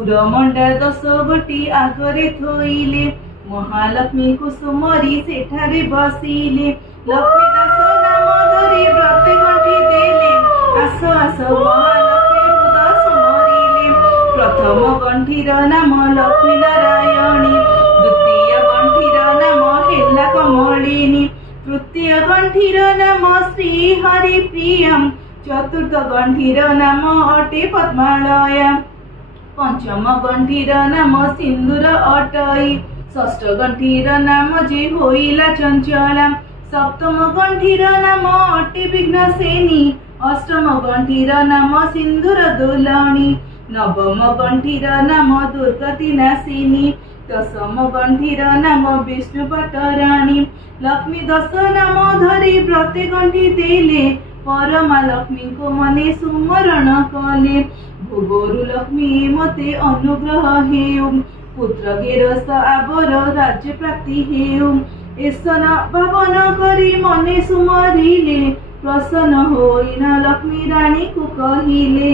पुरमंडा 10 गोटी आगरे थोइले महालक्ष्मी कुसुमरी सेठारे बसिले लक्ष्मी दास नाम धरी व्रत गंठी देले आस आस महालक्ष्मी बुध सुमरिले प्रथम गंठीर नाम लक्ष्मी नारायणी द्वितीय गंठीर नाम हेला कमलिनी तृतीय गंठीर नाम श्री हरि प्रियम चतुर्थ गंठीर नाम अटे पद्मालया पंचम गंठीर नाम सिंदूर अटई षष्ठ गंठीर नाम जे होइला चंचला सप्तम गंठीर नाम अटे विघ्नसेनी अष्टम गंठीर नाम सिंदूर दुलणी नवम गंठीर नाम दुर्गति नाशिनी दशम गंठीर नाम विष्णु पटराणी लक्ष्मी 10 नाम धरी व्रते गंठी देले परमा लक्ष्मी को मने सुमरण कले भोगरु लक्ष्मी मते अनुग्रह हेउ पुत्र गेरस आबर राज्य प्राप्ति हेउ एसन भावन करी मने सुमरिले प्रसन्न होइना लक्ष्मी रानी को कहिले।